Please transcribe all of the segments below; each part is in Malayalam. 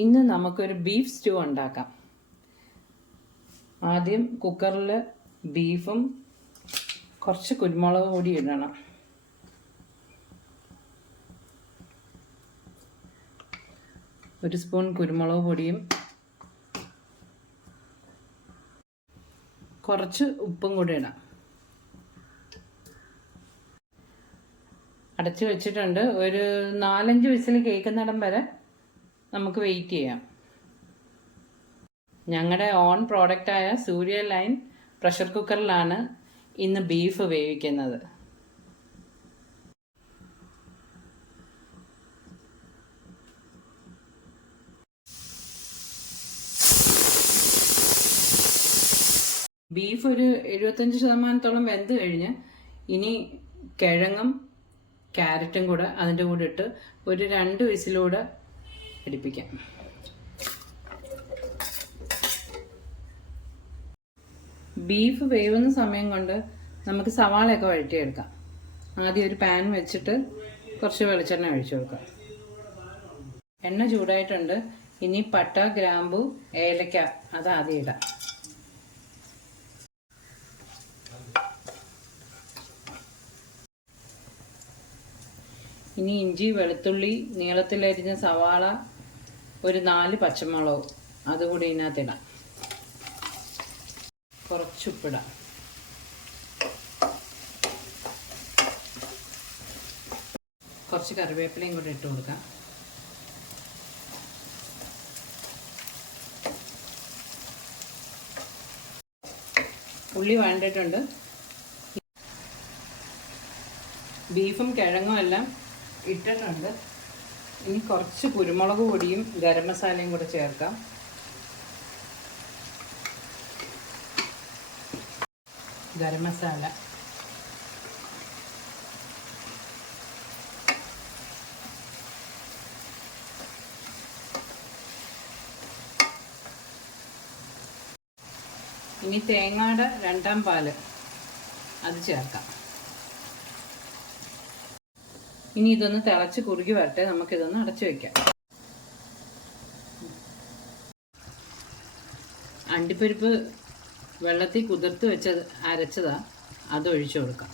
ഇന്ന് നമുക്കൊരു ബീഫ് സ്റ്റൂ ഉണ്ടാക്കാം. ആദ്യം കുക്കറിൽ ബീഫും കുറച്ച് കുരുമുളക് പൊടി ഇടണം. ഒരു സ്പൂൺ കുരുമുളക് പൊടിയും കുറച്ച് ഉപ്പും കൂടി ഇടാം. അടച്ചു വെച്ചിട്ടുണ്ട്. ഒരു 4-5 വിസിൽ കേൾക്കുന്നിടം വരെ നമുക്ക് വെയിറ്റ് ചെയ്യാം. ഞങ്ങളുടെ ഓൺ പ്രോഡക്റ്റായ സൂര്യ ലൈൻ പ്രഷർ കുക്കറിലാണ് ഇന്ന് ബീഫ് വേവിക്കുന്നത്. ബീഫ് ഒരു 75% വെന്ത് കഴിഞ്ഞ് ഇനി കിഴങ്ങും ക്യാരറ്റും കൂടെ അതിൻ്റെ കൂടെ ഇട്ട് ഒരു 2 വിസിലൂടെ പിടിപ്പിക്കാം. ബീഫ് വേവുന്ന സമയം കൊണ്ട് നമുക്ക് സവാളയൊക്കെ വഴറ്റിയെടുക്കാം. ആദ്യം ഒരു പാൻ വെച്ചിട്ട് കുറച്ച് വെളിച്ചെണ്ണ ഒഴിച്ചു കൊടുക്കാം. എണ്ണ ചൂടായിട്ടുണ്ട്. ഇനി പട്ട, ഗ്രാമ്പു, ഏലക്ക അത് ആദ്യം ഇടാം. ഇനി ഇഞ്ചി, വെളുത്തുള്ളി, നീളത്തിലരിഞ്ഞ സവാള, ഒരു 4 പച്ചമുളക് അതുകൂടി ഇതിനകത്തിടാം. കുറച്ചുപ്പിടാം. കുറച്ച് കറിവേപ്പിലയും കൂടി ഇട്ട് കൊടുക്കാം. ഉള്ളി വേണ്ടിയിട്ടുണ്ട്. ബീഫും കിഴങ്ങും എല്ലാം ഇട്ടിട്ടുണ്ട്. ഇനി കുറച്ച് കുരുമുളക് പൊടിയും ഗരം മസാലയും കൂടെ ചേർക്കാം. ഗരം മസാല, ഇനി തേങ്ങയുടെ 2ാം പാല് അത് ചേർക്കാം. ഇനി ഇതൊന്ന് തിളച്ച് കുറുകി വരട്ടെ. നമുക്കിതൊന്ന് അടച്ചു വെക്കാം. അണ്ടിപ്പരിപ്പ് വെള്ളത്തിൽ കുതിർത്ത് വെച്ചത് അരച്ചതാ, അത് ഒഴിച്ചു കൊടുക്കാം.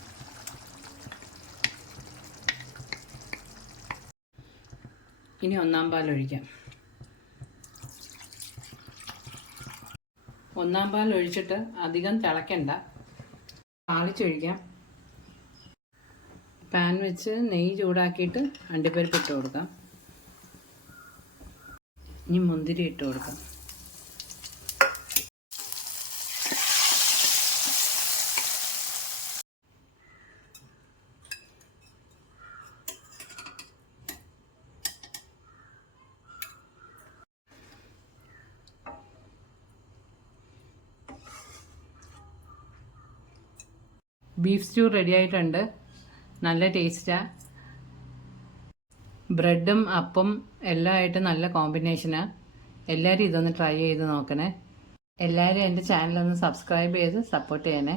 ഇനി 1ാം പാൽ ഒഴിക്കാം. 1ാം പാൽ ഒഴിച്ചിട്ട് അധികം തിളക്കണ്ട, താളിച്ചൊഴിക്കാം. പാൻ വെച്ച് നെയ്യ് ചൂടാക്കിയിട്ട് അണ്ടിപ്പരിപ്പ് ഇട്ട് കൊടുക്കാം. ഇനി മുന്തിരി ഇട്ട് കൊടുക്കാം. ബീഫ് സ്റ്റൂ റെഡി ആയിട്ടുണ്ട്. നല്ല ടേസ്റ്റാണ്. ബ്രെഡും അപ്പം എല്ലാം ആയിട്ട് നല്ല കോമ്പിനേഷനാണ്. എല്ലാവരും ഇതൊന്ന് ട്രൈ ചെയ്ത് നോക്കണേ. എല്ലാവരും എൻ്റെ ചാനലൊന്ന് സബ്സ്ക്രൈബ് ചെയ്ത് സപ്പോർട്ട് ചെയ്യണേ.